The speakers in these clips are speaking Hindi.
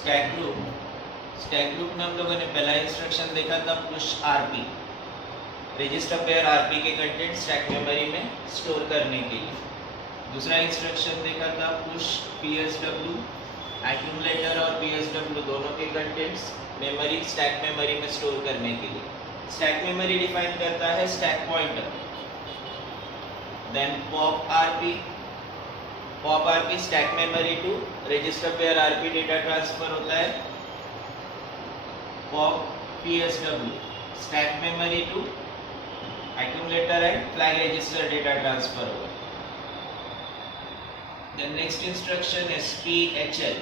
स्टैक ग्रुप में हम लोगों ने पहला इंस्ट्रक्शन देखा था push RP, register pair RP के कंटेंट स्टैक मेमोरी में स्टोर करने के लिए। दूसरा इंस्ट्रक्शन देखा था पुश पीएसडब्ल्यू, एक्यूमुलेटर और पीएसडब्ल्यू दोनों के कंटेंट्स मेमोरी स्टैक मेमोरी में स्टोर करने के लिए। स्टैक मेमोरी डिफाइन करता है stack pointer. Then pop RP stack memory to register pair RP data transfer होता है। Pop PSW stack memory to accumulator and flag register data transfer होगा। The next instruction SPHL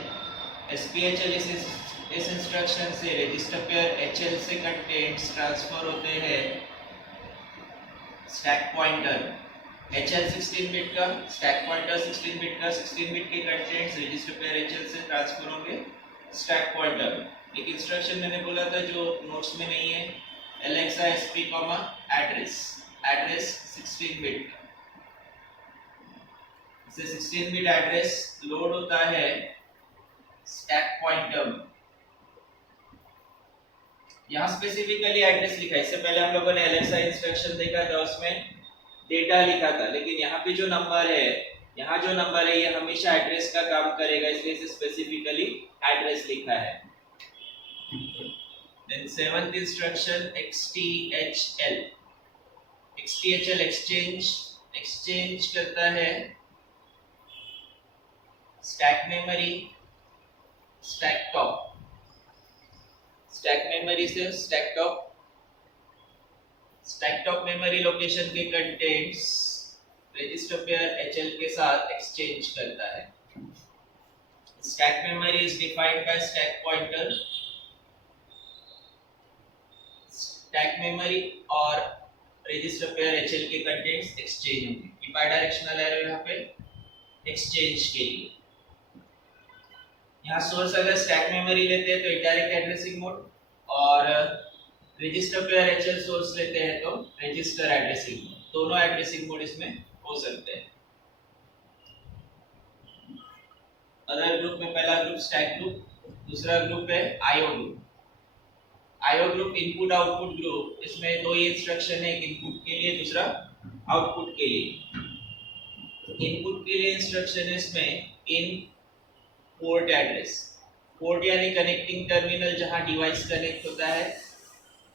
इस इंस्ट्रक्शन से रजिस्टर पेयर HL से कंटेंट्स ट्रांसफर होते हैं स्टैक पॉइंटर। HL 16 बिट का, स्टैक पॉइंटर 16 बिट का, 16 बिट के कंटेंट्स रजिस्टर पेयर HL से ट्रांसफर होंगे स्टैक पॉइंटर। एक इंस्ट्रक्शन मैंने बोला था जो नोट्स में नहीं है, Alexa SP, एड्रेस 16 बिट। इसे 16 बिट एड्रेस लोड होता है स्टैक पॉइंटर। यहाँ स्पेसिफिकली एड्रेस लिखा है। इससे पहले हम लोगों ने Alexa इंस्ट्रक्शन देखा था, उसमें डेटा लिखा था, लेकिन यहाँ पे जो नंबर है ये हमेशा एड्रेस का काम करेगा, इसलिए इसे स्पेसिफिकली एड्रेस लिखा है। Then seventh instruction XTHL exchange करता है स्टैक मेमोरी स्टैक मेमोरी से स्टैक टॉप मेमोरी लोकेशन के कंटेंट्स रजिस्टर पेयर HL के साथ एक्सचेंज करता है। Stack memory is defined by stack pointer. Stack memory और रजिस्टर पेयर HL के कंटेंट्स एक्सचेंज होंगे। ये बाय डायरेक्शनल एरो यहाँ पे एक्सचेंज के लिए। यहाँ सोर्स अगर स्टैक मेमोरी लेते हैं तो इनडायरेक्ट एड्रेसिंग मोड, और रजिस्टर पेयर HL सोर्स लेते हैं तो रजिस्टर एड्रेसिंग मोड। दोनों एड्रेसिंग मोड इसमें हो सकते हैं। अदर ग्रुप में पहला ग्रुप स्टैक ग्रुप, दूसरा ग्रुप है IO group input output group. इसमें दो ही इंस्ट्रक्शन है, एक इनपुट के लिए, दूसरा आउटपुट के लिए। इनपुट के लिए इंस्ट्रक्शन है इसमें इन पोर्ट एड्रेस। पोर्ट यानी कनेक्टिंग टर्मिनल जहां डिवाइस कनेक्ट होता है,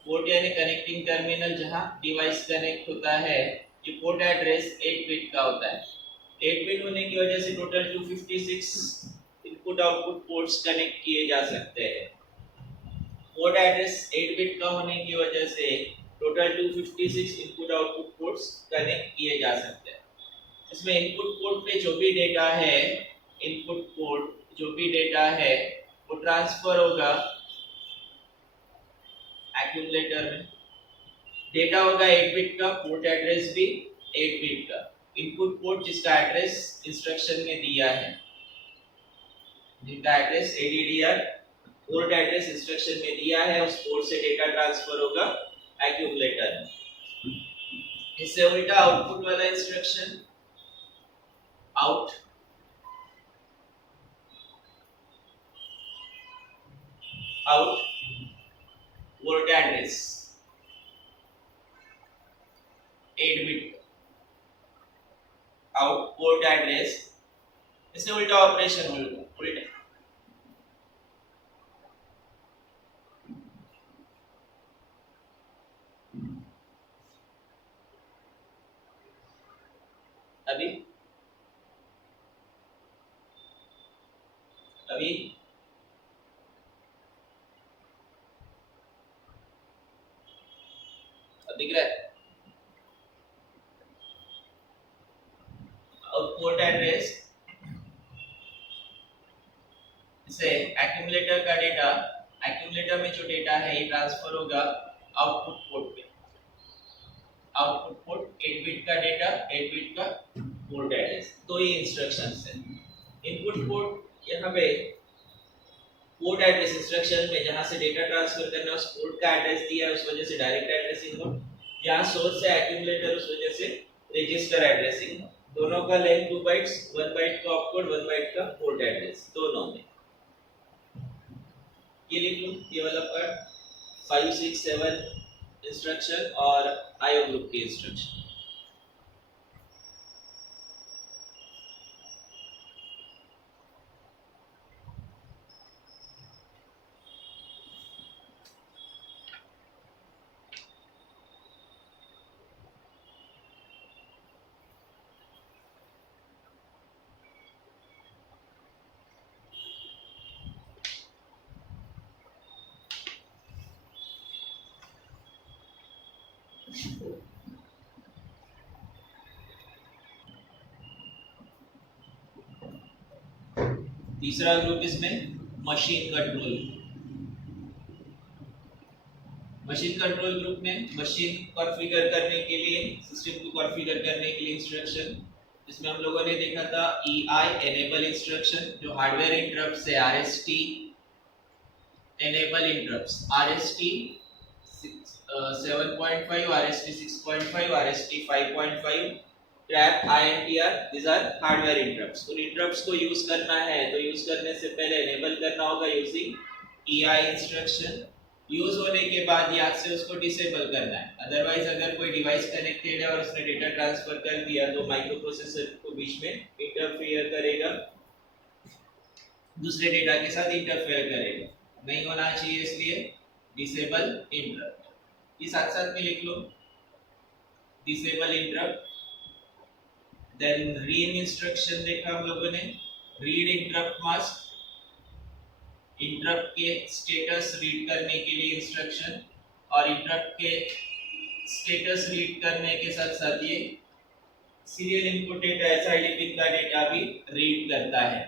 पोर्ट यानी कनेक्टिंग टर्मिनल जहां डिवाइस कनेक्ट होता है। ये पोर्ट एड्रेस 8 बिट का होता है। 8 बिट होने की वजह से total 256 input output ports connect किए जा सकते हैं। पोर्ट एड्रेस 8 बिट का होने की वजह से total 256 input output ports connect किए जा सकते हैं। इसमें इनपुट पोर्ट पे जो भी डेटा है, इनपुट पोर्ट जो भी डेटा है वो ट्रांसफर होगा एक्यूमुलेटर में। डेटा होगा 8 बिट का, पोर्ट एड्रेस भी 8 बिट का। इनपुट पोर्ट जिसका एड्रेस इंस्ट्रक्शन में दिया है, जिसका address ADDR port address instruction में दिया है, उस पोर्ट से डेटा ट्रांसफर होगा एक्यूमुलेटर में। इससे उल्टा आउटपुट वाला instruction out port address 8 bit out port address. इससे उल्टा ऑपरेशन उल्टा अभी दिख रहा है। पोर्ट एड्रेस से एक्यूमुलेटर का डेटा, एक्यूमुलेटर में जो डेटा है ये ट्रांसफर होगा आउटपुट पोर्ट पे। आउटपुट पोर्ट 8 बिट का डेटा, 8 बिट का पोर्ट एड्रेस। दो ही इंस्ट्रक्शंस है। इनपुट पोर्ट यहाँ पे पोर्ट एड्रेस इंस्ट्रक्शन में जहां से डेटा ट्रांसफर करना है उस पोर्ट का एड्रेस दिया है, उस वजह से डायरेक्ट एड्रेसिंग मोड। यहाँ सोर्स है एक्यूमुलेटर, उस वजह से रजिस्टर एड्रेसिंग मोड। दोनों का लेंथ 2 बाइट्स, 1 बाइट का ऑपकोड, 1 बाइट का पोर्ट एड्रेस, दोनों में। ये लिख लो, ये वाला पार्ट 5 6 7 इंस्ट्रक्शन और आईओ ग्रुप के इंस्ट्रक्शन। तीसरा ग्रुप इसमें machine control. Machine control group में मशीन कॉन्फ़िगर करने के लिए, सिस्टम को कॉन्फ़िगर करने के लिए इंस्ट्रक्शन। इसमें हम लोगों ने देखा था EI एनेबल इंस्ट्रक्शन, जो हार्डवेयर इंटरप्ट से RST enable interrupts, RST 7.5, RST 6.5, RST 5.5, trap, INTR, these are hardware interrupts. उन इंटरप्ट्स को यूज करना है तो यूज करने से पहले एनेबल करना होगा यूजिंग EI इंस्ट्रक्शन। यूज होने के बाद याद से उसको डिसेबल करना है। अदरवाइज अगर कोई डिवाइस कनेक्टेड है और उसने डेटा ट्रांसफर कर दिया तो माइक्रो प्रोसेसर को बीच में इंटरफेयर करेगा, दूसरे डेटा के साथ इंटरफेयर करेगा, नहीं होना चाहिए, इसलिए डिसेबल इंटरप्ट। ये साथ साथ में लिख लो, disable interrupt. Then read instruction देखा हम लोगों ने, रीड इंटरप्ट मास्क, इंटरप्ट के स्टेटस रीड करने के लिए इंस्ट्रक्शन, और इंटरप्ट के स्टेटस रीड करने के साथ साथ ये serial input data SID pin का डेटा भी रीड करता है।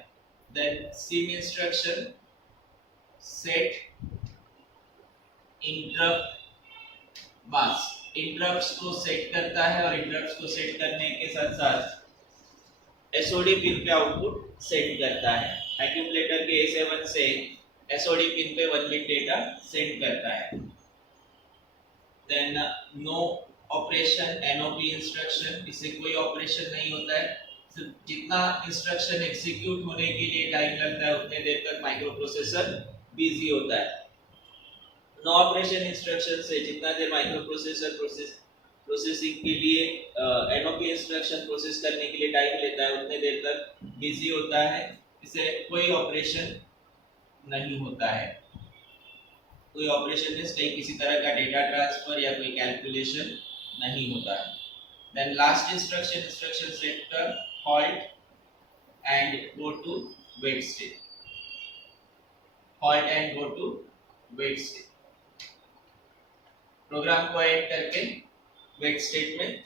Then SIM instruction, set interrupt mask, interrupts को सेट करता है और इंटरप्ट्स को सेट करने के साथ साथ SOD पिन पे आउटपुट सेंड करता है। एक्यूमुलेटर के A7 से SOD पिन पे 1 बिट डेटा सेंड करता है। Then no operation NOP instruction, इससे कोई ऑपरेशन नहीं होता है, सिर्फ जितना इंस्ट्रक्शन एग्जीक्यूट होने के लिए टाइम लगता है उतने देर तक माइक्रो प्रोसेसर बिजी होता है। नो ऑपरेशन इंस्ट्रक्शन से जितना देर माइक्रो प्रोसेसर प्रोसेसिंग के लिए NOP इंस्ट्रक्शन प्रोसेस करने के लिए टाइम लेता है उतने देर तक बिजी होता है, इससे कोई ऑपरेशन नहीं होता है। कोई ऑपरेशन मींस कहीं किसी तरह का डेटा ट्रांसफर या कोई कैलकुलेशन नहीं होता है। Then last instruction, instruction set कर halt and go to wait state, halt and go to wait state। Program को एंड करके वेट स्टेट में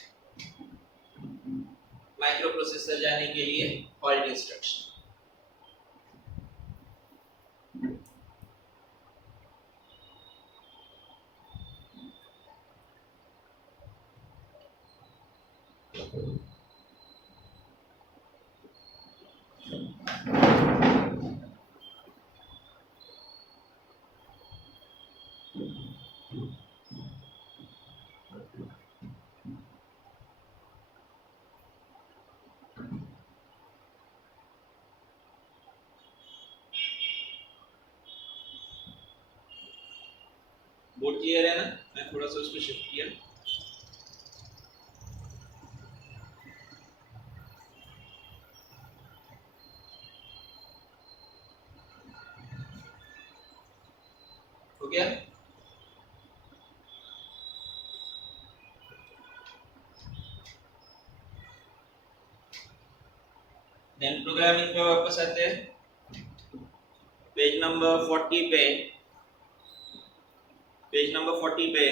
माइक्रो प्रोसेसर जाने के लिए halt इंस्ट्रक्शन। बोर्ड क्लियर है ना? मैं थोड़ा सा उसको शिफ्ट किया। हो गया? देन प्रोग्रामिंग पे वापस आते हैं। पेज नंबर 40 पे, पेज नंबर 40 पे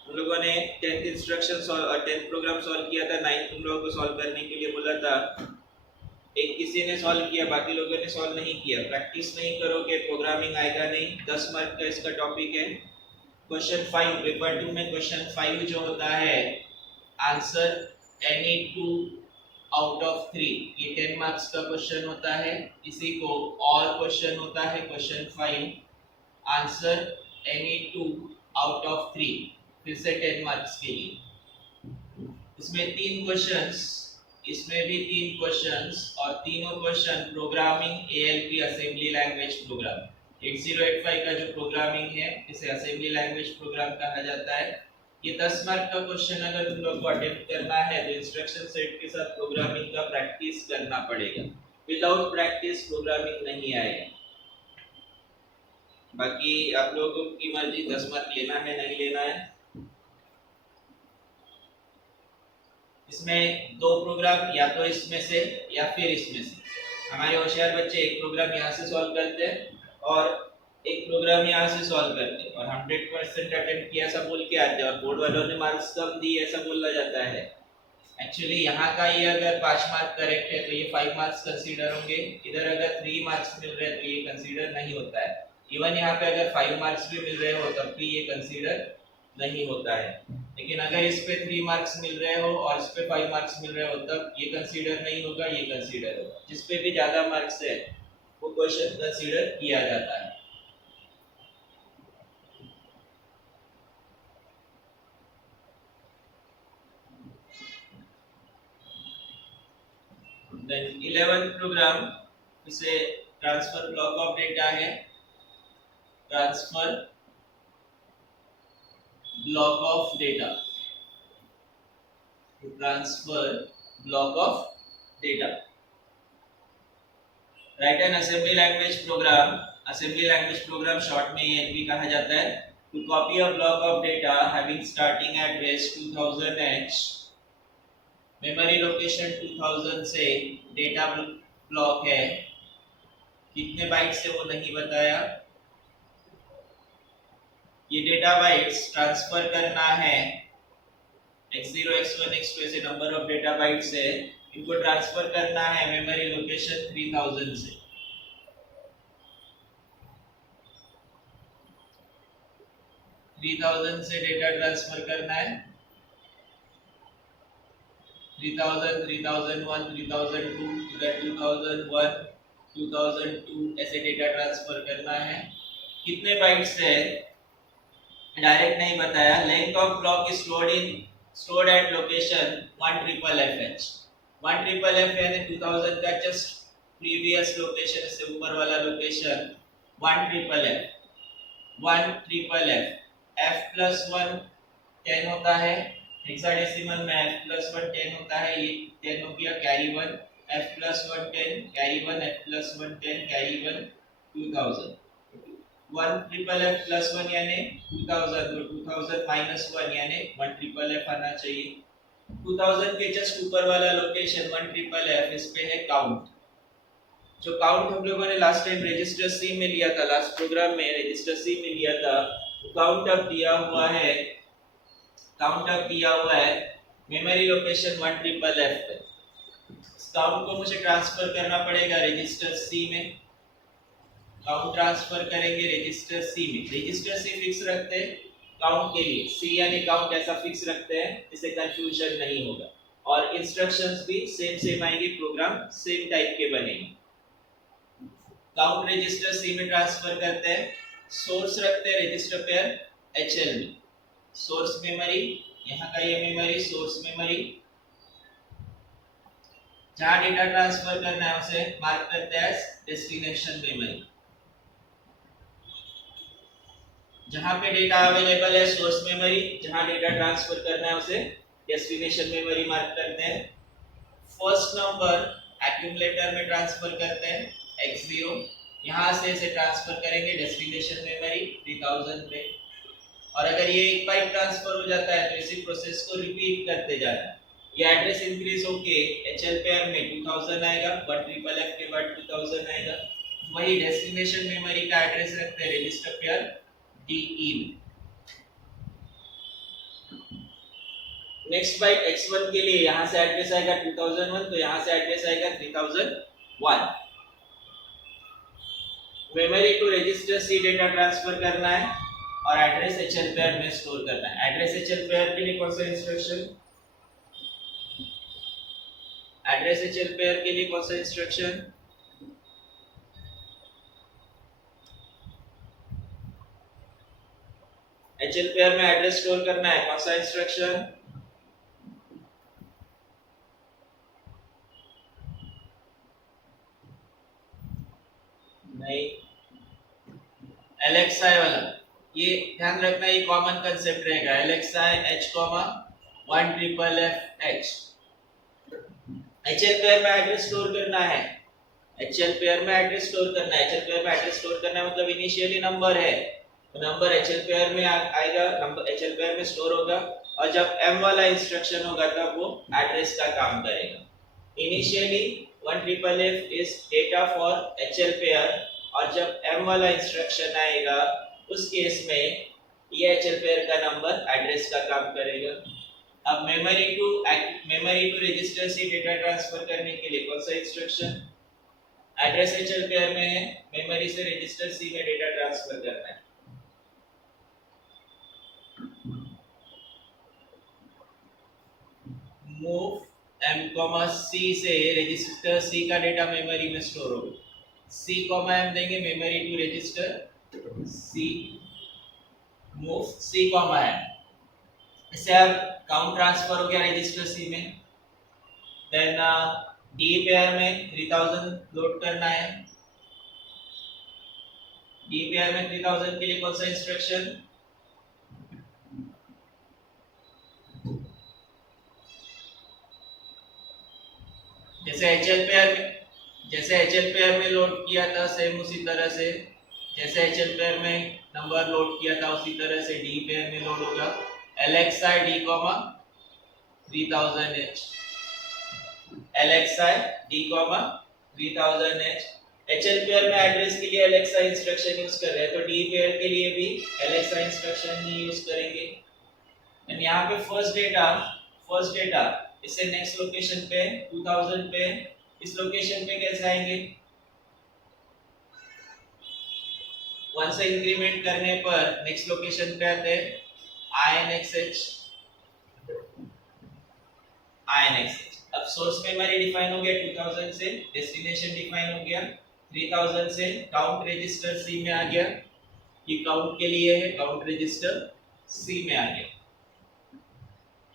हम लोगों ने 10th इंस्ट्रक्शन और 10th प्रोग्राम सॉल्व किया था। 9th तुम लोगों को सॉल्व करने के लिए बोला था। एक किसी ने सॉल्व किया, बाकी लोगों ने सॉल्व नहीं किया। प्रैक्टिस नहीं करोगे प्रोग्रामिंग आएगा नहीं। 10 मार्क का इसका टॉपिक है। क्वेश्चन 5 पेपर 2 में क्वेश्चन 5 जो होता है, आंसर एनी 2 आउट ऑफ 3, ये 10 मार्क्स का क्वेश्चन होता है। इसी को और क्वेश्चन होता है question 5, answer any 2 out of 3, फिर से 10 मार्क्स के लिए। इसमें 3 क्वेश्चंस, इसमें भी 3 क्वेश्चंस, और तीनों question programming ALP assembly language programme. 8085 का जो प्रोग्रामिंग है इसे असेंबली लैंग्वेज प्रोग्राम कहा जाता है। ये 10 मार्क का क्वेश्चन अगर तुम लोग को अटेम्प्ट करना है तो इंस्ट्रक्शन सेट के साथ प्रोग्रामिंग का प्रैक्टिस करना पड़ेगा। विदाउट प्रैक्टिस प्रोग्रामिंग नहीं आएगा। बाकी आप लोगों की मर्जी 10 मार्क लेना है नहीं लेना है। इसमें दो प्रोग्राम या तो इसमें से या फिर इसमें से। हमारे होशियार बच्चे एक प्रोग्राम यहाँ से सॉल्व करते हैं और एक प्रोग्राम यहाँ से सॉल्व करते हैं और 100% अटेम्प्ट किया ऐसा बोल के आते हैं और बोर्ड वालों ने मार्क्स कम दिए ऐसा बोला जाता है। एक्चुअली यहाँ का ये अगर 5 मार्क करेक्ट है तो ये 5 मार्क्स कंसीडर होंगे। इधर अगर 3 मार्क्स मिल रहे हैं तो ये कंसीडर नहीं होता है। इवन यहाँ पे अगर 5 मार्क्स भी मिल रहे हो तब भी ये कंसीडर नहीं होता है। लेकिन अगर इस पे 3 मार्क्स मिल रहे हो और इस पे 5 मार्क्स मिल रहे हो तब ये कंसीडर नहीं होगा, ये कंसीडर होगा। जिस पे भी ज्यादा मार्क्स है वो क्वेश्चन कंसीडर किया जाता है। देन 11th प्रोग्राम इसे ट्रांसफर ब्लॉक ऑफ डेटा है। Transfer block of data, transfer block of data. Write an assembly language program. Assembly language program short में ये भी कहा जाता है। To copy a block of data having starting address 2000h, memory location 2000 से डेटा ब्लॉक है। कितने बाइट्स है वो नहीं बताया। ये डेटा बाइट्स ट्रांसफर करना है x0 x1 x2 ऐसे नंबर ऑफ डेटा बाइट्स है, इनको ट्रांसफर करना है मेमोरी लोकेशन 3000 से। डेटा ट्रांसफर करना है 3000 3001 3002 इधर 2001 2002 ऐसे डेटा ट्रांसफर करना है। कितने बाइट्स है डायरेक्ट नहीं बताया। Length of block is stored at location 1FFH। 1FFH यानी 2000 का जस्ट प्रीवियस लोकेशन से ऊपर वाला लोकेशन 1FFF। 1FFF f+1 10 होता है। हेक्साडेसिमल में f+1 10 होता है। ये 10 हो गया carry 1 f+1 10 carry 1 f+1 10 carry 1 2000। 1FFF+1 यानी 2000 तो 2000 -1 यानी 1FFF आना चाहिए। 2000 के जस्ट ऊपर वाला लोकेशन 1FFF इस पे है काउंट। जो काउंट हम लोगों ने लास्ट टाइम रजिस्टर सी में लिया था, लास्ट प्रोग्राम में रजिस्टर सी में लिया था, काउंट अब दिया हुआ है। काउंट अब दिया हुआ है मेमोरी लोकेशन 1FFF पे। इस काउंट को मुझे ट्रांसफर करना पड़ेगा रजिस्टर सी में। काउंट ट्रांसफर करेंगे रजिस्टर सी में। रजिस्टर सी फिक्स रखते हैं काउंट के लिए, सी यानी काउंट ऐसा फिक्स रखते हैं इससे कंफ्यूजन नहीं होगा। और इंस्ट्रक्शंस भी सेम आएंगे, प्रोग्राम सेम टाइप के बनेंगे। काउंट रजिस्टर सी में ट्रांसफर करते हैं। सोर्स रखते हैं रजिस्टर पेयर एचएल में। सोर्स मेमोरी, यहाँ का ये मेमोरी सोर्स मेमोरी। जहां डेटा ट्रांसफर करना है उसे मार्क करते हैं डेस्टिनेशन मेमोरी। जहां पे डेटा अवेलेबल है सोर्स मेमोरी, जहां डेटा ट्रांसफर करना है उसे डेस्टिनेशन मेमोरी मार्क करते हैं। फर्स्ट नंबर एक्यूमुलेटर में ट्रांसफर करते हैं x0। यहां से इसे ट्रांसफर करेंगे डेस्टिनेशन मेमोरी 3000 पे। और अगर ये एक बाइट ट्रांसफर हो जाता है तो इसी प्रोसेस को रिपीट करते जाना है। ये एड्रेस इंक्रीज होके एचएल पेयर में 2000 आएगा, 1FFF के बाद 2000 आएगा। वही डेस्टिनेशन मेमोरी का एड्रेस रखते हैं रजिस्टर पेयर DE में। नेक्स्ट बाइट x1 के लिए यहां से एड्रेस आएगा 2001 तो यहां से एड्रेस आएगा 3001। Memory to register C data transfer करना है और एड्रेस एचएल पेयर में स्टोर करना है। एड्रेस एचएल पेयर के लिए कौन सा इंस्ट्रक्शन? एड्रेस एचएल पेयर के लिए कौन सा इंस्ट्रक्शन? एचएल पेयर में एड्रेस स्टोर करना है, कौन सा इंस्ट्रक्शन? नहीं, LXI वाला, ये ध्यान रखना, ये कॉमन कंसेप्ट रहेगा। LXI H comma 1FFH। HL pair में एड्रेस स्टोर करना है, HL पेयर में एड्रेस स्टोर करना है। HL पेयर में एड्रेस स्टोर करना है मतलब इनिशियली नंबर है तो नंबर HL पेयर में आएगा, नंबर HL पेयर में स्टोर होगा, और जब M वाला इंस्ट्रक्शन होगा तब वो एड्रेस का काम करेगा। Initially 1FFF is data for HL pair, और जब M वाला इंस्ट्रक्शन आएगा उस केस में ये HL पेयर का नंबर एड्रेस का काम करेगा। अब मेमोरी टू रजिस्टर से डेटा ट्रांसफर करने के लिए कौन सा इंस्ट्रक्शन? एड्रेस HL पेयर में है, मेमोरी से रजिस्टर C में डेटा ट्रांसफर करना है। मूव M, C से रजिस्टर C का डेटा मेमोरी में स्टोर होगा। C, M देंगे memory to register C, move C, M। इससे अब काउंट ट्रांसफर हो गया रजिस्टर C में। देन D पेयर में 3000 लोड करना है। D पेयर में 3000 के लिए कौन सा इंस्ट्रक्शन? जैसे HL पेयर में लोड किया था सेम उसी तरह से, जैसे HL पेयर में नंबर लोड किया था उसी तरह से D पेयर में लोड होगा। LXI D, 3000H, LXI D, 3000H। HL pair में एड्रेस के लिए LXI इंस्ट्रक्शन यूज कर रहे हैं तो D पेयर के लिए भी LXI इंस्ट्रक्शन ही यूज करेंगे। एंड यहाँ पे फर्स्ट डेटा इससे नेक्स्ट लोकेशन पे 2000 पे, इस लोकेशन पे कैसे आएंगे? 1 से इंक्रीमेंट करने पर नेक्स्ट लोकेशन पे आते हैं INXH। अब सोर्स मेमोरी डिफाइन हो गया 2000 से, डेस्टिनेशन डिफाइन हो गया 3000 से, काउंट रजिस्टर C में आ गया, ये काउंट के लिए है, काउंट रजिस्टर C में आ गया।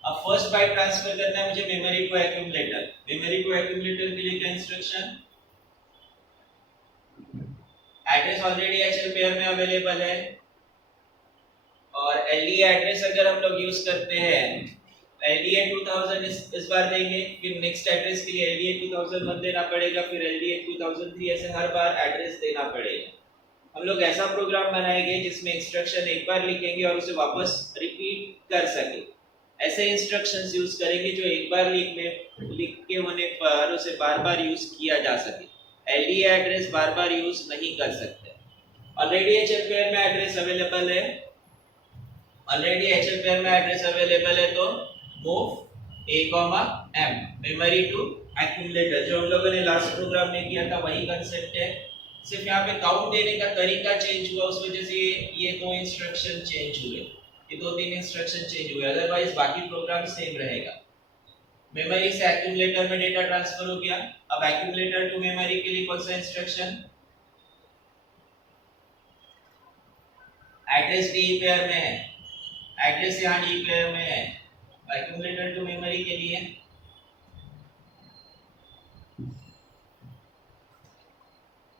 अब फर्स्ट बाइट ट्रांसफर करना है मुझे memory to accumulator. Memory to accumulator के लिए क्या instruction? Address already HL pair में अवेलेबल है, और LDA एड्रेस अगर हम लोग यूज करते हैं LDA 2000 इस बार देंगे, फिर नेक्स्ट एड्रेस के लिए LDA 2001 देना पड़ेगा, फिर LDA 2003, ऐसे हर बार एड्रेस देना पड़ेगा। हम लोग ऐसा प्रोग्राम बनाएंगे जिसमें इंस्ट्रक्शन एक बार लिखेंगे और उसे वापस रिपीट कर सके। ऐसे इंस्ट्रक्शंस यूज करेंगे जो एक बार लिख के होने पर उसे बार बार यूज किया जा सके। LDA एड्रेस बार बार यूज नहीं कर सकते। ऑलरेडी HL पेयर में एड्रेस अवेलेबल है, तो move A, M memory to accumulator, जो हम लोगों ने लास्ट प्रोग्राम में किया था वही कंसेप्ट है, सिर्फ यहाँ पे काउंट देने का तरीका चेंज हुआ, उस वजह से ये दो इंस्ट्रक्शन चेंज हुए, ये 2-3 इंस्ट्रक्शन चेंज हुए, अदरवाइज बाकी प्रोग्राम सेम रहेगा। मेमोरी से एक्यूमुलेटर में डेटा ट्रांसफर हो गया। अब एक्यूमुलेटर टू मेमोरी के लिए कौन सा इंस्ट्रक्शन? एड्रेस D पेयर में है, एड्रेस यहाँ D पेयर में है, एक्यूमुलेटर टू मेमोरी के लिए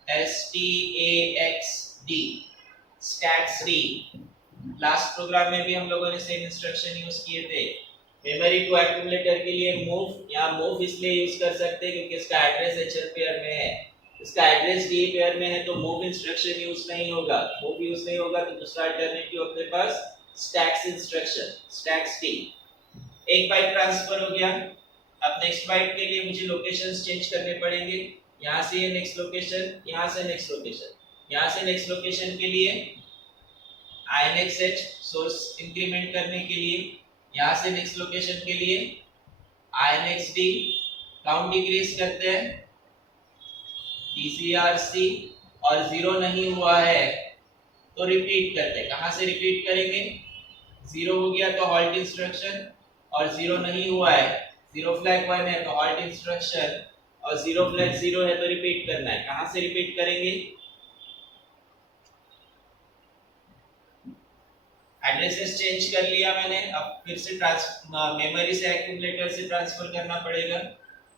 STAXD, STAX D। Last program में भी हम लोगों ने सेम इंस्ट्रक्शन यूज किए थे। मेमोरी टू एक्यूमुलेटर के लिए मूव, यहाँ मूव इसलिए यूज कर सकते हैं क्योंकि इसका एड्रेस HL पेयर में है, इसका एड्रेस D पेयर में है, तो मूव इंस्ट्रक्शन यूज नहीं होगा। मूव यूज नहीं होगा तो दूसरा अल्टरनेटिव अपने पास स्टैक्स इंस्ट्रक्शन, स्टैक्स D। एक बाइट ट्रांसफर हो गया। अब नेक्स्ट बाइट के लिए मुझे लोकेशंस चेंज करने पड़ेंगे, यहाँ से ये नेक्स्ट लोकेशन, यहाँ से नेक्स्ट लोकेशन, यहाँ से नेक्स्ट लोकेशन के लिए INXH सोर्स इंक्रीमेंट करने के लिए, यहाँ से नेक्स्ट लोकेशन के लिए INXD, काउंट डिक्रीज करते हैं TCRC, और 0 नहीं हुआ है तो रिपीट करते हैं। कहाँ से रिपीट करेंगे? 0 हो गया तो हॉल्ट इंस्ट्रक्शन, और 0 नहीं हुआ है, 0 फ्लैग 1 है तो हॉल्ट इंस्ट्रक्शन, और 0 फ्लैग 0 है तो रिपीट करना है। कहाँ से रिपीट करेंगे? एड्रेसेस चेंज कर लिया मैंने, अब फिर से मेमोरी से एक्यूमुलेटर से ट्रांसफर करना पड़ेगा।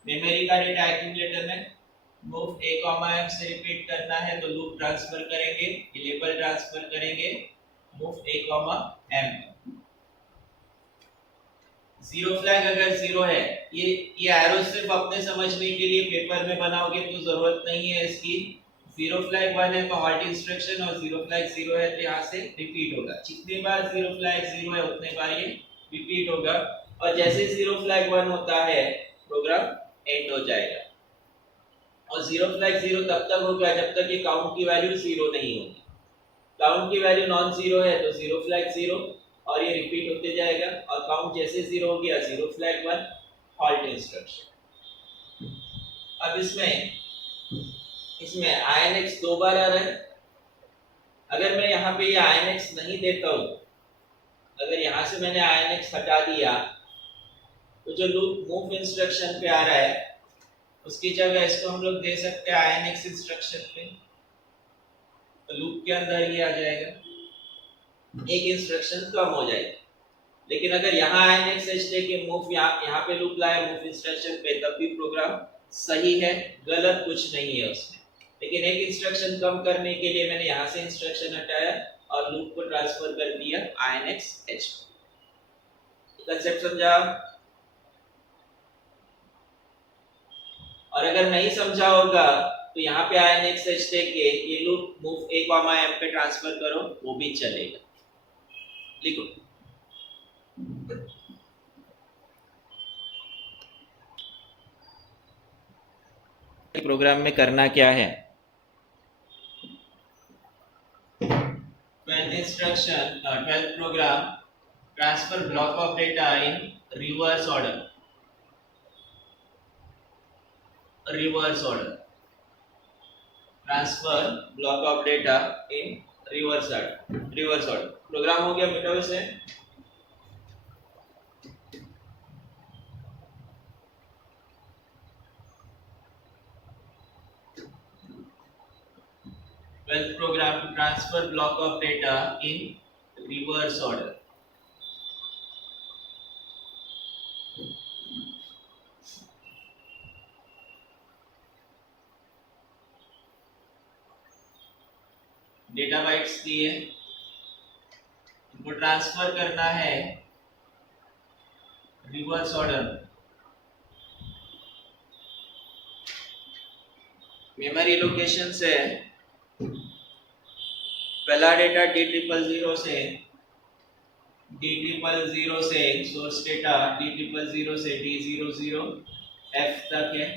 मेमोरी का डेटा एक्यूमुलेटर में, मूव ए कॉमा एम से रिपीट करना है तो लूप ट्रांसफर करेंगे, लेबल ट्रांसफर करेंगे मूव ए कॉमा एम। जीरो फ्लैग अगर जीरो है, ये एरो सिर्फ अपने समझने के लिए पेपर में बनाओगे तो जरूरत नहीं है इसकी। जीरो फ्लैग 1 है तो हॉल्ट इंस्ट्रक्शन, और जीरो फ्लैग 0 है तो यहाँ से रिपीट होगा। जितनी बार जीरो फ्लैग 0 है उतने बार ये रिपीट होगा, और जैसे जीरो फ्लैग 1 होता है प्रोग्राम एंड हो जाएगा। और जीरो फ्लैग 0 तब तक होगा जब तक ये काउंट की वैल्यू 0 नहीं होगी। काउंट की वैल्यू नॉन जीरो है तो जीरो फ्लैग 0 और ये रिपीट होते जाएगा, और काउंट जैसे 0 हो गया जीरो फ्लैग 1 हॉल्ट इंस्ट्रक्शन। अब इसमें INX 2 बार आ रहा है। अगर मैं यहाँ पे ये INX नहीं देता हूँ, अगर यहाँ से मैंने INX हटा दिया तो जो लूप मूव इंस्ट्रक्शन पे आ रहा है उसकी जगह इसको हम लोग दे सकते हैं INX इंस्ट्रक्शन पे, तो लूप के अंदर ही आ जाएगा, एक इंस्ट्रक्शन कम हो जाएगी। लेकिन अगर यहाँ INX दे के मूव यहाँ पे लूप लाए मूव इंस्ट्रक्शन पे, तब भी प्रोग्राम सही है, गलत कुछ नहीं है उसमें। लेकिन एक इंस्ट्रक्शन कम करने के लिए मैंने यहाँ से इंस्ट्रक्शन हटाया और लूप को ट्रांसफर कर दिया INX H। कंसेप्ट समझा? और अगर नहीं समझा होगा तो यहाँ पे INX H दे के ये लूप मूव ए कॉमा एम पे ट्रांसफर करो, वो भी चलेगा। लिखो प्रोग्राम में करना क्या है। 12th instruction, 12th program, transfer block of data in reverse order. Reverse order. Transfer block of data in reverse order. Reverse order. Program हो गया बेटा वैसे? Twelfth program to transfer block of data in reverse order. Data bytes दिए, इनको ट्रांसफर करना है रिवर्स ऑर्डर। मेमोरी लोकेशन से पहला डेटा D000 से सोर्स डेटा D000 से D00F तक है,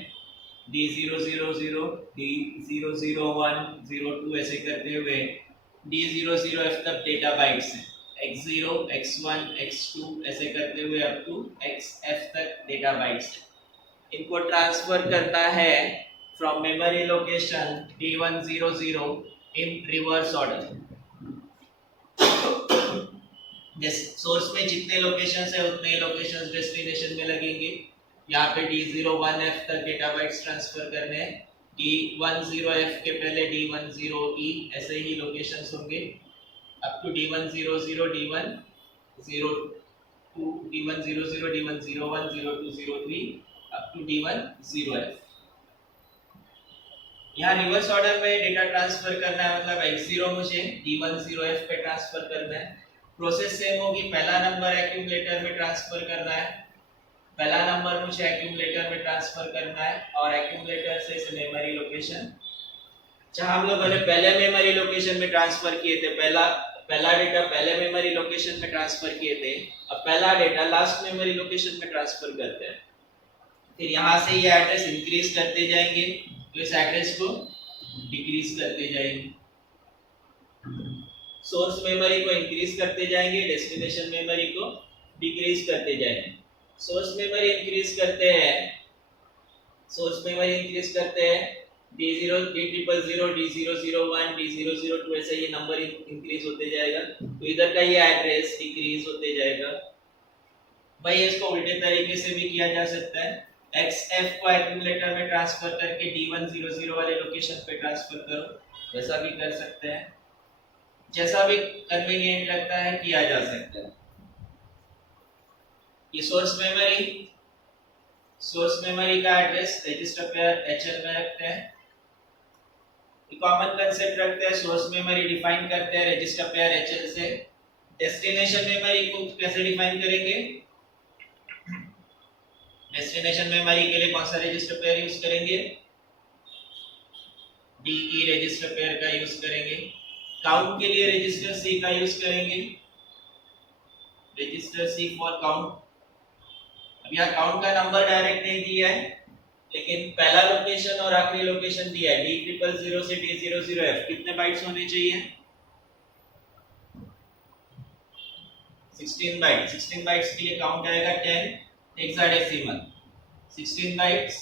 D000, D001, 02 ऐसे करते हुए D00F तक डेटा बाइट्स है, X0, X1, X2 ऐसे करते हुए अप टू XF तक डेटा बाइट्स है। इनको ट्रांसफर करना है from memory location D100 in reverse order. Source में जितने लोकेशंस है उतने लोकेशंस डेस्टिनेशन में लगेंगे। यहाँ पे D01F तक डेटा बाइट्स ट्रांसफर करने हैं, D10F के पहले D10E ऐसे ही लोकेशंस होंगे up to D100, D102, D100, D101, 02, 03 up to D10F। यहाँ रिवर्स ऑर्डर में डेटा ट्रांसफर करना है, मतलब X0 मुझे D10F पे ट्रांसफर करना है। प्रोसेस सेम होगी, पहला नंबर एक्यूमुलेटर में ट्रांसफर करना है, पहला नंबर मुझे एक्यूमुलेटर में ट्रांसफर करना है, और एक्यूमुलेटर से इस मेमोरी लोकेशन जहां हम लोगों ने पहले मेमोरी लोकेशन में ट्रांसफर किए थे, पहला डेटा पहले मेमोरी लोकेशन में ट्रांसफर किए थे, अब पहला डेटा लास्ट मेमोरी लोकेशन में ट्रांसफर करते हैं। फिर यहाँ से ये एड्रेस इंक्रीज करते जाएंगे तो इस एड्रेस को डिक्रीज करते जाएंगे। सोर्स मेमोरी को इंक्रीज करते जाएंगे, डेस्टिनेशन मेमोरी को डिक्रीज करते जाएंगे। सोर्स मेमोरी इंक्रीज करते हैं, D000, D001, D002 ऐसे ये नंबर इंक्रीज होते जाएगा, तो इधर का ये एड्रेस डिक्रीज होते जाएगा। भाई इसको उल्टे तरीके से भी किया जा सकता है, XF को एक्यूमुलेटर में ट्रांसफर करके D100 वाले लोकेशन पे ट्रांसफर करो, वैसा भी कर सकते हैं, जैसा भी कन्वीनियंट लगता है किया जा सकता है। ये सोर्स सोर्स मेमोरी का एड्रेस रजिस्टर पेयर HL में रखते हैं। कॉमन कंसेप्ट रखते हैं, सोर्स मेमोरी डिफाइन करते हैं रजिस्टर पेयर HL से। डेस्टिनेशन मेमोरी को कैसे डिफाइन करेंगे? डेस्टिनेशन मेमोरी के लिए कौन सा रजिस्टर पेयर यूज करेंगे? DE रजिस्टर पेयर का यूज करेंगे। काउंट के लिए रजिस्टर C का यूज करेंगे, रजिस्टर C फॉर काउंट। अब यहाँ काउंट का नंबर डायरेक्ट नहीं दिया है, लेकिन पहला लोकेशन और आखिरी लोकेशन दिया है D000 से D00F। कितने बाइट्स होने चाहिए? 16 बाइट। 16 बाइट्स के लिए काउंट आएगा 10 हेक्साडेसिमल। 16 बाइट्स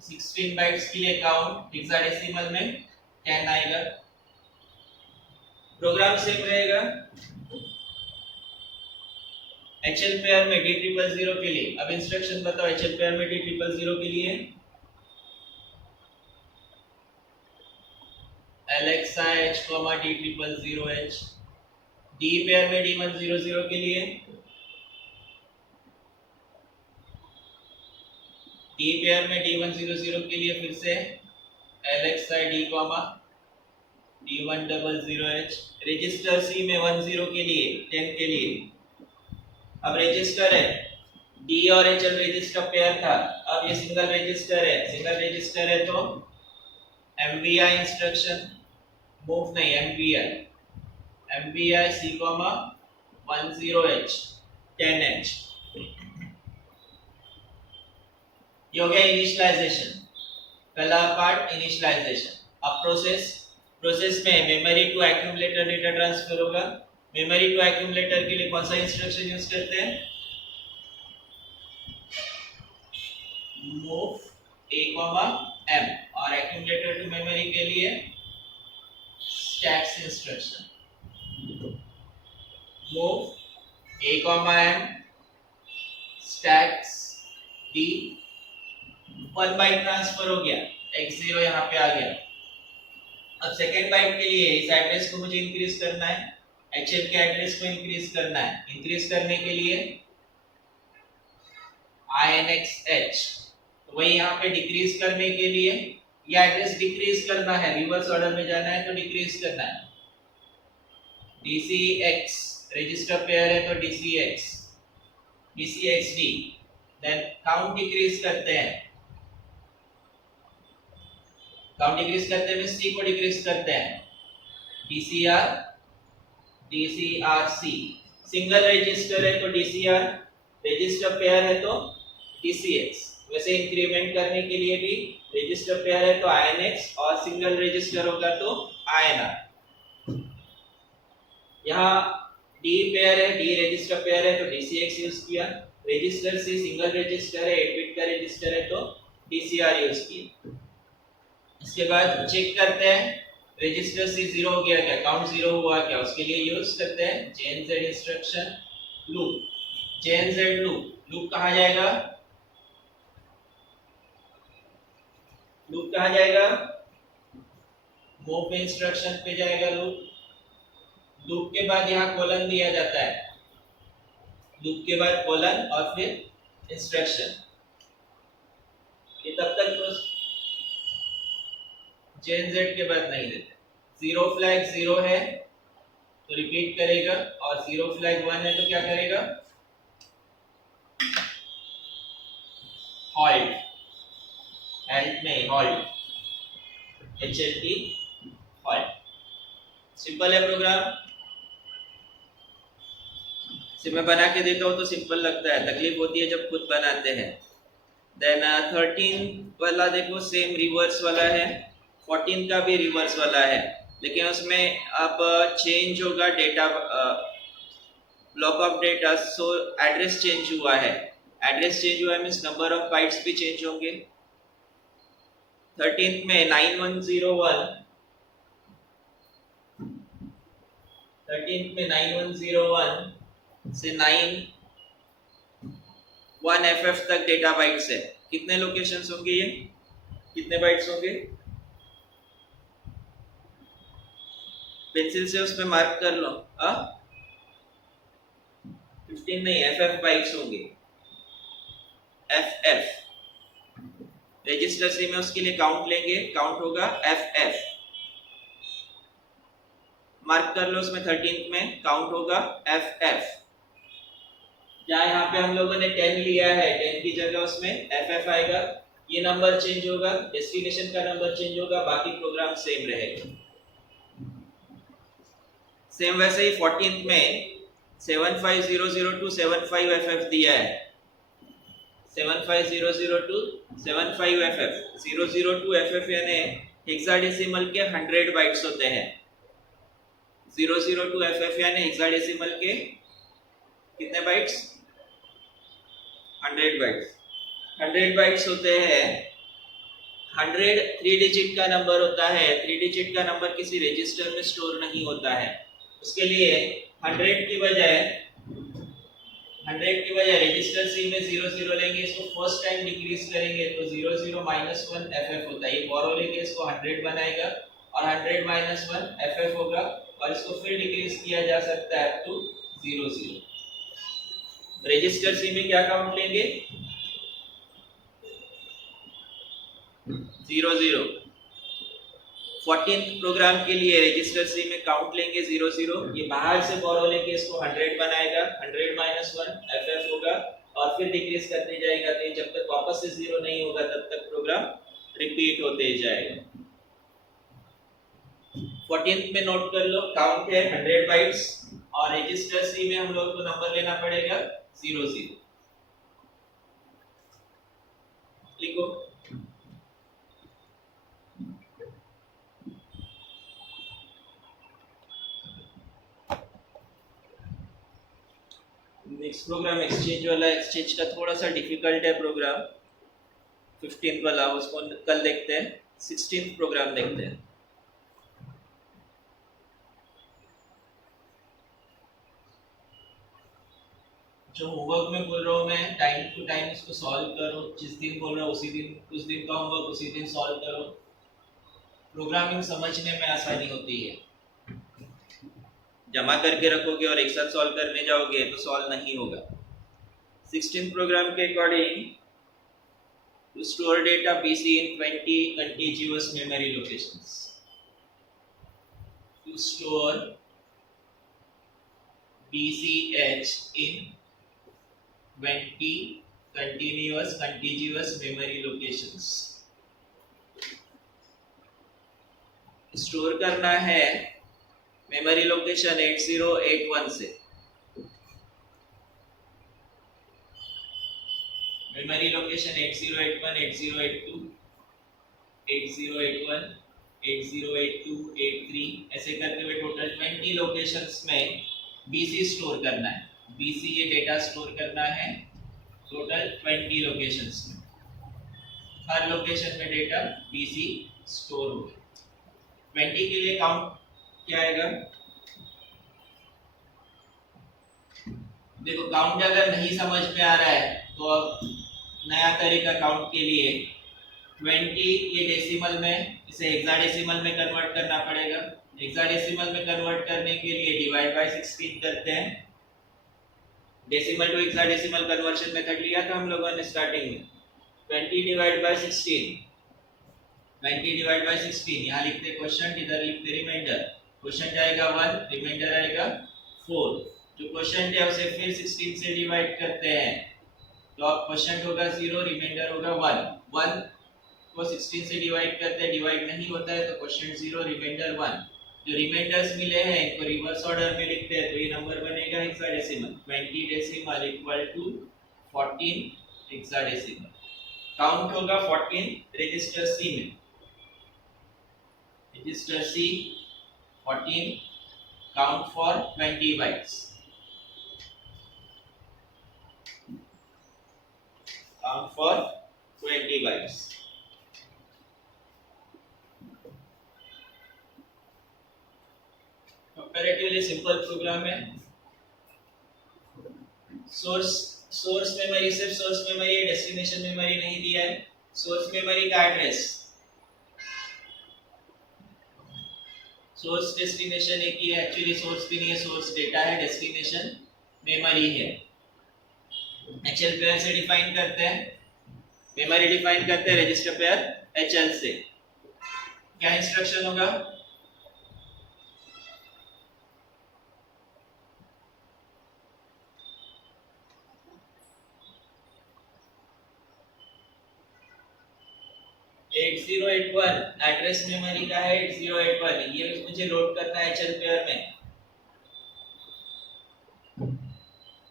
16 बाइट्स के लिए काउंट हेक्साडेसिमल में 10 आएगा। प्रोग्राम सेम रहेगा। HL पेयर में D000 के लिए, अब इंस्ट्रक्शन बताओ HL पेयर में D000 के लिए। LXI H, D000H। D pair में D100 के लिए, D पेयर में D100 के लिए फिर से LXI D, D100H। Register C में 10 के लिए, 10 के लिए। अब रजिस्टर है D और HL रजिस्टर पेयर था, अब ये सिंगल रजिस्टर है। सिंगल रजिस्टर है तो MVI इंस्ट्रक्शन, मूव नहीं, MVI C, 10H 10H। ये हो गया इनिशियलाइजेशन, पहला पार्ट इनिशियलाइजेशन। अब प्रोसेस में memory to accumulator data transfer होगा। मेमोरी टू एक्यूमुलेटर के लिए कौन सा इंस्ट्रक्शन यूज करते हैं? Move A, M। और एक्यूमुलेटर टू मेमोरी के लिए STAX instruction, move A, M STAX D। 1 byte transfer हो गया, x0 यहाँ पे आ गया। अब सेकेंड बाइट के लिए इस एड्रेस को मुझे इंक्रीज करना है, HL के एड्रेस को इंक्रीज करना है। इंक्रीज करने के लिए INX-H, तो वही यहाँ पे डिक्रीज करने के लिए ये एड्रेस डिक्रीज करना है, रिवर्स ऑर्डर में जाना है तो डिक्रीज करना है। DCX रजिस्टर पेयर है तो DCXD। देन काउंट डिक्रीज करते हैं, काउंट डिक्रीज करते हैं C को डिक्रीज करते हैं, DCRC। सिंगल रजिस्टर है तो DCR, रजिस्टर पेयर है तो DCX। वैसे इंक्रीमेंट करने के लिए भी रजिस्टर पेयर है तो INX और सिंगल रजिस्टर होगा तो INR। यहाँ D पेयर है, D रजिस्टर पेयर है तो DCX यूज किया। रजिस्टर C सिंगल रजिस्टर है, 8 बिट का रजिस्टर है तो DCR यूज किया। इसके बाद चेक करते हैं रजिस्टर C 0 हो गया क्या, काउंट 0 हुआ क्या, उसके लिए यूज करते हैं JNZ instruction loop. JNZ loop कहाँ जाएगा? लूप कहाँ जाएगा? मूव इंस्ट्रक्शन पे जाएगा लूप। लूप के बाद यहाँ कोलन दिया जाता है, लूप के बाद कोलन और फिर इंस्ट्रक्शन। ये तब तक JNZ के बाद नहीं देते। 0 फ्लैग 0 है तो रिपीट करेगा, और 0 फ्लैग 1 है तो क्या करेगा? हॉल्ट, हेल्ट नहीं हॉल्ट, HLT हॉल्ट। सिंपल है प्रोग्राम, इसे मैं बना के देता हूँ तो सिंपल लगता है, तकलीफ होती है जब खुद बनाते हैं। देन 13 वाला देखो सेम रिवर्स वाला है, 14 का भी रिवर्स वाला है, लेकिन उसमें अब चेंज होगा data, block of data. So address change हुआ है, एड्रेस चेंज हुआ है मींस नंबर ऑफ बाइट्स भी चेंज होंगे। 13 में 9101, 13 में 9101 से 91FF तक डेटा बाइट्स है। कितने लोकेशंस होंगे ये, कितने बाइट्स होंगे? पेंसिल से उस पे मार्क कर लो। 15 नहीं, FF बाइट्स होंगे। FF। रजिस्टर सी में उसके लिए काउंट लेंगे, काउंट होगा FF। मार्क कर लो उसमें 13th में काउंट होगा FF। जहाँ यहाँ पे हम लोगों ने 10 लिया है, 10 की जगह उसमें FF आएगा। ये नंबर चेंज होगा, डेस्टिनेशन का नंबर चेंज होगा, बाकी प्रोग्राम सेम रहेगा। सेम वैसे ही 14th में 75002 75FF दिया है। 75002 75FF 002FF यानी हेक्साडेसिमल के 100 बाइट्स होते हैं। 002FF यानी हेक्साडेसिमल के कितने बाइट्स? 100 बाइट्स। 100 बाइट्स होते हैं। 100 3 डिजिट का नंबर होता है। 3 डिजिट का नंबर किसी रजिस्टर में स्टोर नहीं होता है। उसके लिए 100 की बजाय रजिस्टर सी में 00 लेंगे, इसको फर्स्ट टाइम डिक्रीज करेंगे तो 00 -1 FF होता है। ये बोरो लेके इसको 100 बनाएगा और 100 -1 FF होगा और इसको फिर डिक्रीज किया जा सकता है टू 00। रजिस्टर सी में क्या काउंट लेंगे? 00। 14th प्रोग्राम के लिए रजिस्टर सी में काउंट लेंगे 00। ये बाहर से बोरो लेके इसको 100 बनाएगा, 100 -1 FF होगा और फिर डिक्रीज करते जाएगा। तो जब तक वापस से 0 नहीं होगा तब तक प्रोग्राम रिपीट होते जाएगा। 14th में नोट कर लो, काउंट है 100 बाइट्स और रजिस्टर सी में हम लोग को नंबर लेना पड़ेगा 00। लिखो नेक्स्ट प्रोग्राम एक्सचेंज वाला। एक्सचेंज का थोड़ा सा डिफिकल्ट है प्रोग्राम। 15th वाला उसको कल देखते हैं। 16th प्रोग्राम देखते हैं। जो होमवर्क में बोल रहा हूँ मैं, टाइम टू टाइम इसको सॉल्व करो। जिस दिन बोल रहा हूँ उसी दिन, कुछ दिन का होमवर्क उसी दिन सॉल्व करो। प्रोग्रामिंग समझने में आसानी होती है। जमा करके रखोगे और एक साथ सॉल्व करने जाओगे तो सॉल्व नहीं होगा। 16th प्रोग्राम के according to store data BC in 20 contiguous memory locations. To store BCH in 20 contiguous memory locations. Store करना है मेमोरी लोकेशन 8081 से। मेमोरी लोकेशन 8081, 8082, 8081, 8082, 83 ऐसे करते हुए टोटल 20 लोकेशंस में बीसी स्टोर करना है। बीसी ये डेटा स्टोर करना है टोटल 20 लोकेशंस में। हर लोकेशन में डेटा बीसी स्टोर होगा। 20 के लिए काउंट क्या आएगा? देखो काउंट अगर नहीं समझ में आ रहा है तो अब नया तरीका काउंट के लिए 20 ये डेसिमल में, इसे हेक्साडेसिमल में कन्वर्ट करना पड़ेगा। हेक्साडेसिमल में कन्वर्ट करने के लिए डिवाइड बाय 16 करते हैं। Decimal to hexadecimal conversion method लिया था हम लोगों ने स्टार्टिंग में। 20 डिवाइड बाय 16, 20 डिवाइड बाय 16 यहाँ लिखते क्वेश्चन, इधर लिखते रिमाइंडर। क्वेश्चन जाएगा 1, रिमाइंडर आएगा 4। जो क्वेश्चन है उसे फिर 16 से डिवाइड करते हैं तो अब क्वेश्चन होगा 0, रिमाइंडर होगा 1। 1 को 16 से डिवाइड करते हैं, डिवाइड नहीं होता है तो क्वेश्चन 0, रिमाइंडर 1। जो रिमाइंडर्स मिले हैं इनको रिवर्स ऑर्डर में लिखते हैं तो ये नंबर बनेगा hexadecimal. 20 decimal equal to 14 hexadecimal. Count होगा 14 रजिस्टर सी में। Register C 14 count for 20 bytes. Count for 20 bytes. Comparatively simple program है। सोर्स मेमोरी सिर्फ सोर्स मेमोरी है, डेस्टिनेशन मेमोरी नहीं दिया है। सोर्स मेमोरी का एड्रेस, सोर्स डेस्टिनेशन एक ही है। एक्चुअली सोर्स भी नहीं है, सोर्स डेटा है, डेस्टिनेशन मेमोरी है। एक्चुअल पे ऐसे डिफाइन करते हैं मेमोरी डिफाइन करते हैं रजिस्टर पेयर HL से। क्या इंस्ट्रक्शन होगा? Eight zero eight one address memory का है 8081, ये मुझे लोड करना है HL पेयर में।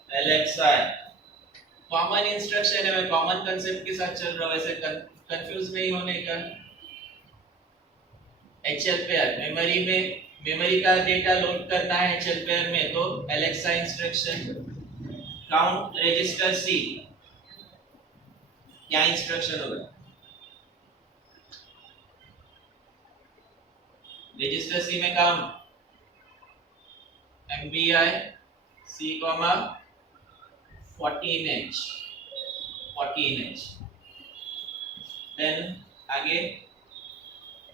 LXI कॉमन इंस्ट्रक्शन है, मैं कॉमन कंसेप्ट के साथ चल रहा हूँ, ऐसे कंफ्यूज नहीं होने का। HL पेयर मेमोरी का डेटा लोड करना है HL पेयर में, तो LXI instruction. Count register C, क्या इंस्ट्रक्शन होगा? रजिस्टर C में count MBI C, 14H 14H। Then आगे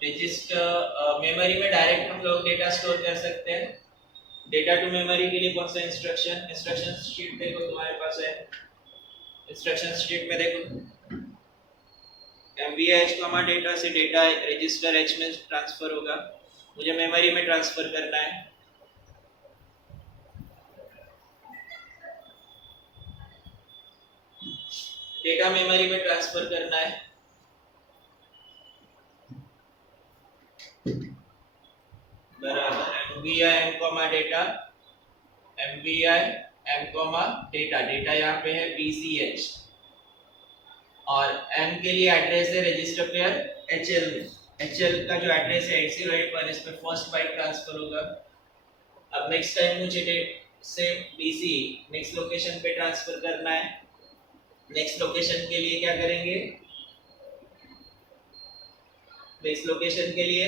रजिस्टर मेमोरी में डायरेक्ट हम लोग डेटा स्टोर कर सकते हैं। डेटा टू मेमोरी के लिए कौन सा इंस्ट्रक्शन शीट देखो तुम्हारे पास है। इंस्ट्रक्शन शीट में देखो MVH डेटा से डेटा रजिस्टर H में ट्रांसफर होगा, मुझे मेमोरी में ट्रांसफर करना है। डेटा मेमोरी में ट्रांसफर करना है। बराबर MVI M data MVI M data, data यहाँ पे है BCH और M के लिए एड्रेस है रजिस्टर पेयर HL में। HL का जो एड्रेस है 8081, इस पे फर्स्ट बाइट ट्रांसफर होगा। अब नेक्स्ट टाइम मुझे डेट से BC नेक्स्ट लोकेशन पे ट्रांसफर करना है। नेक्स्ट लोकेशन के लिए क्या करेंगे? नेक्स्ट लोकेशन के लिए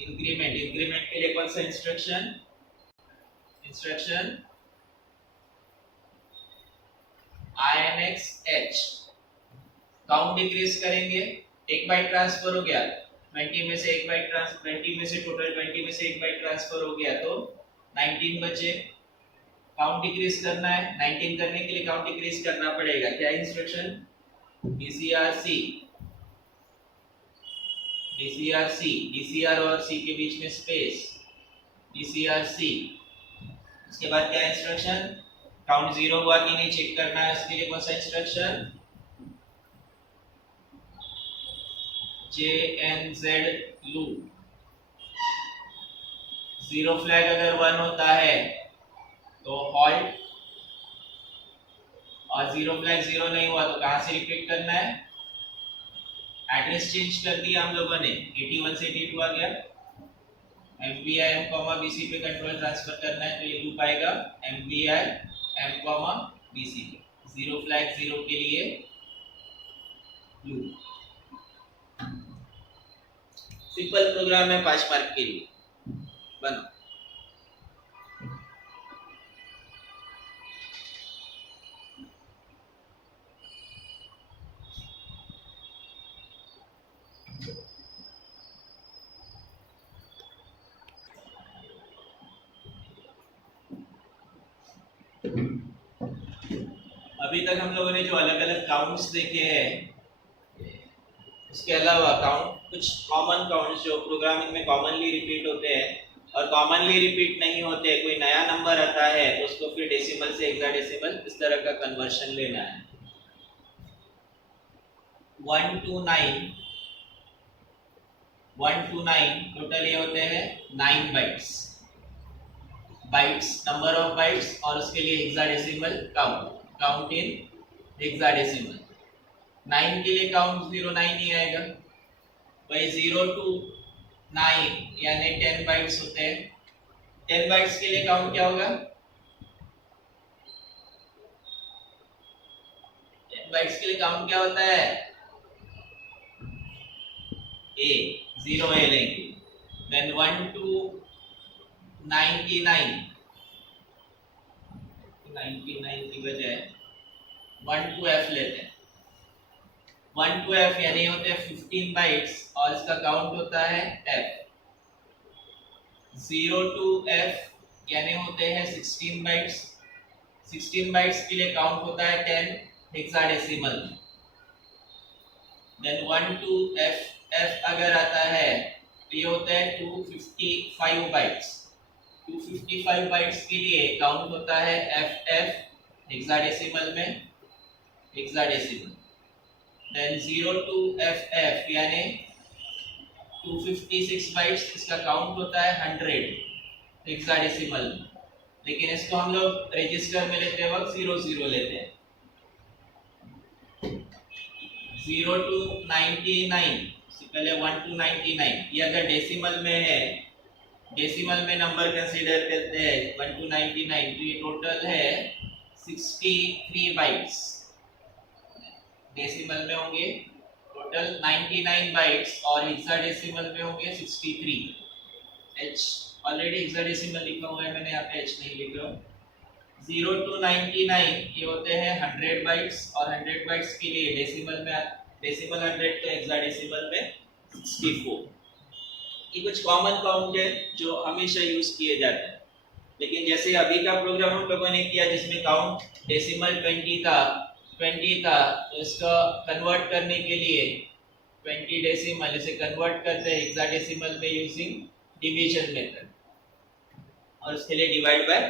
इंक्रीमेंट के लिए कौन सा इंस्ट्रक्शन INX-H। काउंट डिक्रीज करेंगे, एक बाइट ट्रांसफर हो गया 20 में से एक बाइट ट्रांसफर 20 में से टोटल 20 में से एक बाइट ट्रांसफर हो गया तो 19 बचे। काउंट डिक्रीज करना है, 19 करने के लिए काउंट डिक्रीज करना पड़ेगा। क्या इंस्ट्रक्शन? DCR और C के बीच में स्पेस DCR-C। उसके बाद क्या इंस्ट्रक्शन? काउंट जीरो हुआ कि नहीं चेक करना है, उसके लिए कौन सा instruction? JNZ loop. Zero flag अगर 1 होता है तो हॉल्ट, और जीरो फ्लैग 0 नहीं हुआ तो कहां से रिपीट करना है? एड्रेस चेंज कर दिया हम लोगों ने, 81 से 82 आ गया। MVI M, BC पे कंट्रोल ट्रांसफर करना है तो ये लूप आएगा MVI M, BC पे। जीरो फ्लैग 0 के लिए लूप। सिंपल प्रोग्राम है 5 मार्क के लिए, बनो। अभी तक हम लोगों ने जो अलग अलग काउंट्स देखे हैं, उसके अलावा काउंट कुछ कॉमन काउंट्स जो प्रोग्रामिंग में कॉमनली रिपीट होते हैं और कॉमनली रिपीट नहीं होते, कोई नया नंबर आता है तो उसको फिर डेसिमल से हेक्साडेसिमल इस तरह का कन्वर्शन लेना है। 1 to 9 टोटल ये होते हैं 9 बाइट्स नंबर ऑफ बाइट्स, और उसके लिए हेक्साडेसिमल काउंट इन हेक्साडेसिमल। 9 के लिए काउंट 09 ही आएगा भाई। 0 to 9 यानी 10 बाइट्स होते हैं। 10 बाइट्स के लिए काउंट क्या होगा? 10 बाइट्स के लिए काउंट क्या होता है? A 0 A लेंगे। देन 1 to 99 की बजाय 1 to F लेते हैं। 1 to F यानी होते हैं 15 बाइट्स और इसका काउंट होता है F। 0 to F यानी होते हैं 16 बाइट्स। 16 बाइट्स के लिए काउंट होता है 10 हेक्साडेसिमल। देन 1 टू एफ अगर आता है तो ये होता है 255 बाइट्स। 255 बाइट्स के लिए काउंट होता है एफ हेक्साडेसिमल में, हेक्साडेसिमल। देन 0 टू एफ यानी 256 बाइट्स, इसका काउंट होता है 100 हेक्साडेसिमल में, लेकिन इसको हम लोग रजिस्टर में लेते वक्त 00 लेते हैं। 0 टू 99 से पहले 1 टू 99, ये अगर डेसिमल में है, डेसिमल में नंबर कंसीडर करते हैं 1 टू 99, तो ये टोटल है 63 बाइट्स। डेसिमल में होंगे टोटल 99 बाइट्स और हेक्साडेसिमल में होंगे 63। एच ऑलरेडी हेक्साडेसिमल लिखा हुआ है मैंने, यहाँ पे एच नहीं लिख रहा हूँ। 0 टू 99 ये होते हैं 100 बाइट्स, और 100 बाइट्स के लिए डेसिमल में, डेसिमल 100 तो हेक्साडेसिमल में 64। ये कुछ कॉमन काउंट है जो हमेशा यूज किए जाते हैं, लेकिन जैसे अभी का प्रोग्राम हम लोगों ने किया जिसमें काउंट डेसिमल 20 था, तो इसका कन्वर्ट करने के लिए 20 डेसिमल इसे कन्वर्ट करते हैं हेक्साडेसिमल में यूजिंग डिवीजन मेथड, और उसके लिए डिवाइड बाय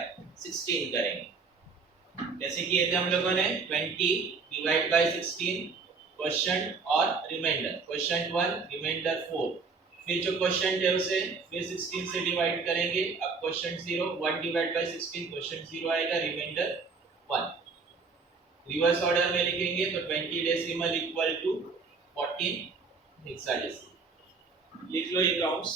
16 करेंगे। जैसे किए थे हम लोगों ने 20 डिवाइड बाय 16 क्वेश्चन और रिमाइंडर, क्वेश्चन 1 रिमाइंडर 4, फिर जो क्वेश्चन है उसे फिर 16 से डिवाइड करेंगे। अब क्वेश्चन 0 1 डिवाइड बाय 16 क्वेश्चन 0 आएगा, रिमाइंडर 1। रिवर्स ऑर्डर में लिखेंगे तो 20 डेसिमल इक्वल टू 14 हेक्साडेसिमल। लिख लो ये काउंट्स।